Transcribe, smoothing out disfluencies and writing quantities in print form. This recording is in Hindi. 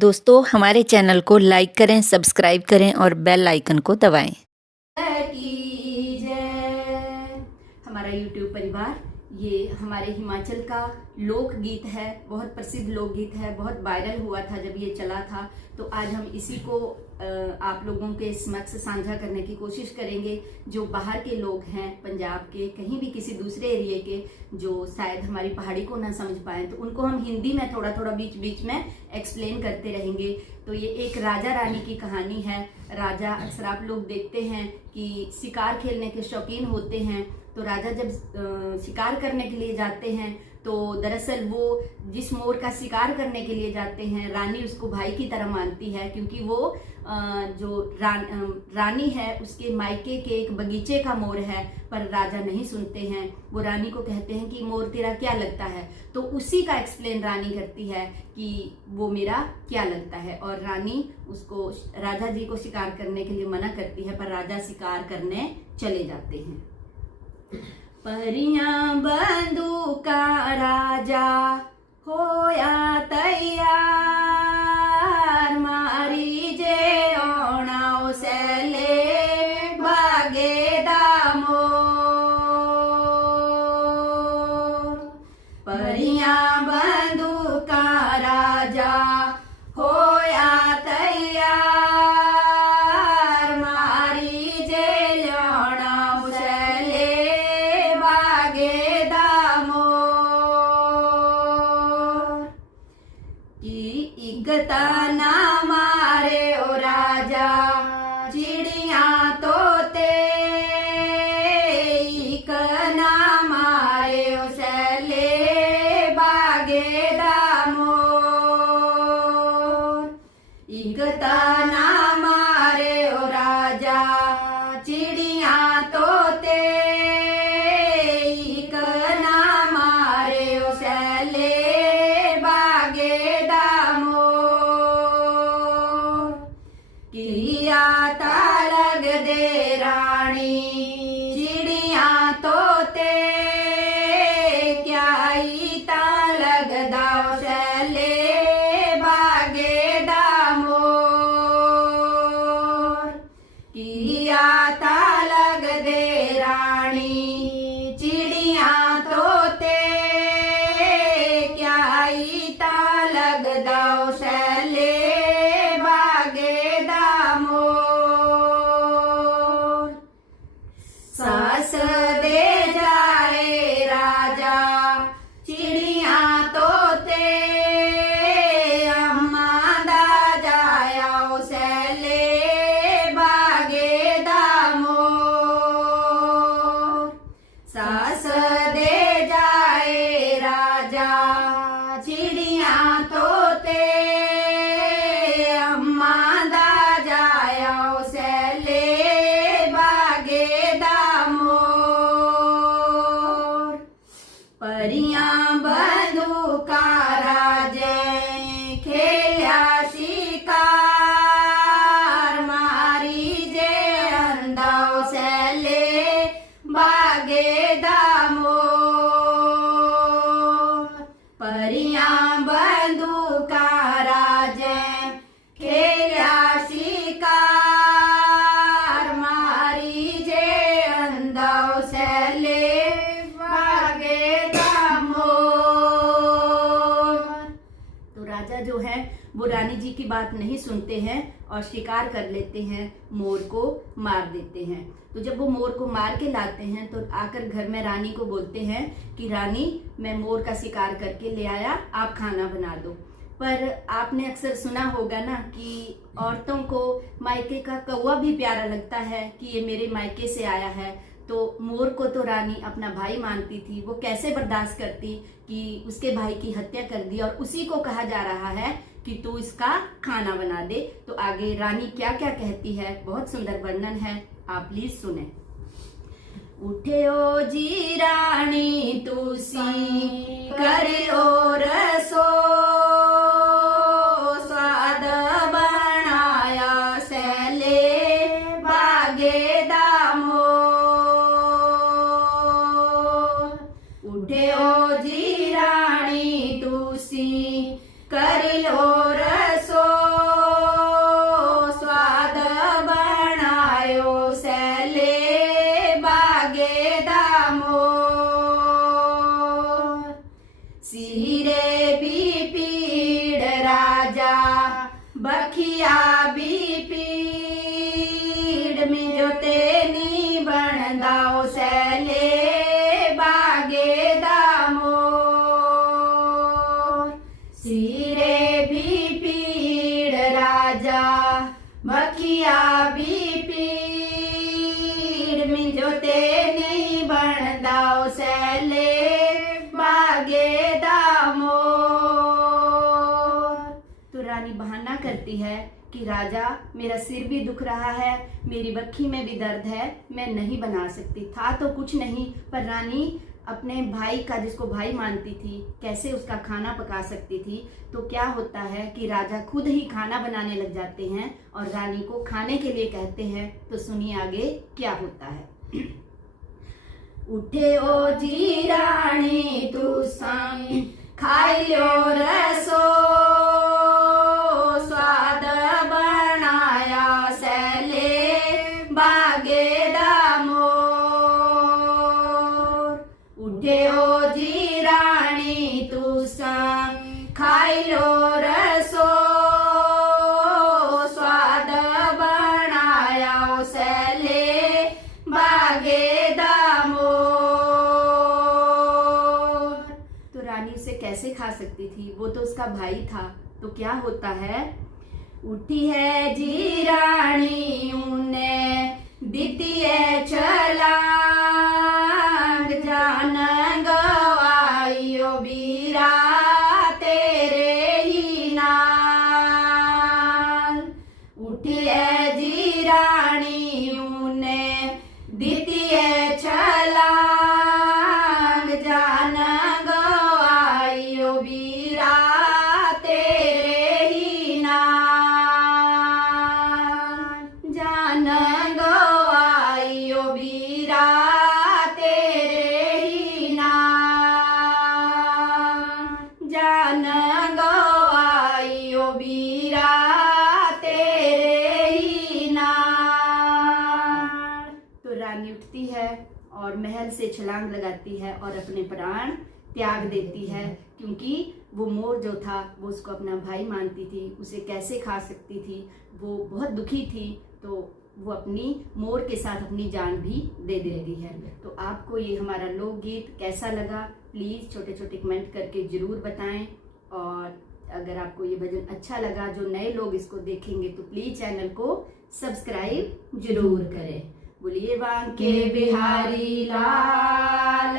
दोस्तों हमारे चैनल को लाइक करें, सब्सक्राइब करें और बेल आइकन को दबाएं। की जय। हमारा YouTube परिवार ये हमारे हिमाचल का लोकगीत है, बहुत प्रसिद्ध लोकगीत है, बहुत वायरल हुआ था जब ये चला था। तो आज हम इसी को आप लोगों के समक्ष साझा करने की कोशिश करेंगे। जो बाहर के लोग हैं, पंजाब के, कहीं भी किसी दूसरे एरिया के, जो शायद हमारी पहाड़ी को ना समझ पाए, तो उनको हम हिंदी में थोड़ा थोड़ा बीच बीच में एक्सप्लेन करते रहेंगे। तो ये एक राजा रानी की कहानी है। राजा, अक्सर आप लोग देखते हैं कि शिकार खेलने के शौकीन होते हैं। तो राजा जब शिकार करने के लिए जाते हैं तो दरअसल वो जिस मोर का शिकार करने के लिए जाते हैं, रानी उसको भाई की तरह मानती है, क्योंकि वो जो रानी है उसके मायके के एक बगीचे का मोर है। पर राजा नहीं सुनते हैं। वो रानी को कहते हैं कि मोर तेरा क्या लगता है। तो उसी का एक्सप्लेन रानी करती है कि वो मेरा क्या लगता है। और रानी उसको, राजा जी को शिकार करने के लिए मना करती है, पर राजा शिकार करने चले जाते हैं। परियां बंदूका राजा होया तैयार, मारी जे ओणाओ सैले भागे दामो। परियां बंदूका राजा होया तैयार, मारी जे ओणाओ सैले भागे दामो। की इगता ना मारे ओ राजा, चिड़िया तोते इक ना मारे ओ सैले भागे दामो। इगता ना मारे ओ राजा, चिड़िया तोते इक ना मारे ओ सैले भागे दामो। किया तालग दे रानी चिड़िया तोते, क्या तालग दाओ सैले भागे दामो। किया तालग दे रानी चिड़िया तोते, क्या तालग दाओ सैले भागे दामो। सास दे जाए राजा चिड़िया तोते, अम्मा दा जाया सैले भागे दामो। सास दे जाए राजा चिड़िया तोते, अम्मा दा जाया सैले भागे दामो। परियां बंदूका राजे खेल्या शिकार, मारी जे अंदाओ सैले भागे दामो। परियां बंदूका राजे खेल्या शिकार, मारी जे अंदाओ सैले भागे दामो। तो राजा जो है वो रानी जी की बात नहीं सुनते हैं और शिकार कर लेते हैं, मोर को मार देते हैं। तो जब वो मोर को मार के लाते हैं तो आकर घर में रानी को बोलते हैं कि रानी, मैं मोर का शिकार करके ले आया, आप खाना बना दो। पर आपने अक्सर सुना होगा ना कि औरतों को मायके का कौवा भी प्यारा लगता है कि ये मेरे मायके से आया है। तो मोर को तो रानी अपना भाई मानती थी, वो कैसे बर्दाश्त करती कि उसके भाई की हत्या कर दी, और उसी को कहा जा रहा है कि तू इसका खाना बना दे। तो आगे रानी क्या क्या कहती है, बहुत सुंदर वर्णन है, आप प्लीज सुने। उठे ओ जी रानी तुसी कर लो रसो, स्वाद बनाया सैले भागे दामो। उठे ओ जी रानी तुसी कर लो रसो, बखिया भी पीड़ मिंजो ते नहीं बनदाओ सैले बागे दामोर। तो रानी बहाना करती है कि राजा मेरा सिर भी दुख रहा है, मेरी बखी में भी दर्द है, मैं नहीं बना सकती। था तो कुछ नहीं, पर रानी अपने भाई का, जिसको भाई मानती थी, कैसे उसका खाना पका सकती थी। तो क्या होता है कि राजा खुद ही खाना बनाने लग जाते हैं और रानी को खाने के लिए कहते हैं। तो सुनिए आगे क्या होता है। उठे ओ जी रानी तू संग खाई लो रसो, स्वाद बनाया सैले बागे दामोर। उठे ओ जी रानी तू संग खाई लो रसो, स्वाद बनाया सैले बागे दामोर। तो रानी उसे कैसे खा सकती थी, वो तो उसका भाई था। तो क्या होता है, उठी है जी रानी उने द्वितीय छलांग, जान गवाइयो बीरा तेरे ही नाल। उठी है जी रानी उने द्वितीय छलांग, जान गवाइयो बीरा तेरे ही नाल, जान गवाइयो बीरा तेरे ही नाल, जान गवाइयो बीरा तेरे ही नाल। तो रानी उठती है और महल से छलांग लगाती है और अपने प्राण त्याग देती है, क्योंकि वो मोर जो था वो उसको अपना भाई मानती थी, उसे कैसे खा सकती थी। वो बहुत दुखी थी, तो वो अपनी मोर के साथ अपनी जान भी दे देती है। तो आपको ये हमारा लोकगीत कैसा लगा, प्लीज़ छोटे छोटे कमेंट करके ज़रूर बताएं। और अगर आपको ये भजन अच्छा लगा, जो नए लोग इसको देखेंगे, तो प्लीज़ चैनल को सब्सक्राइब जरूर करें। बोलिए बांके बिहारी लाल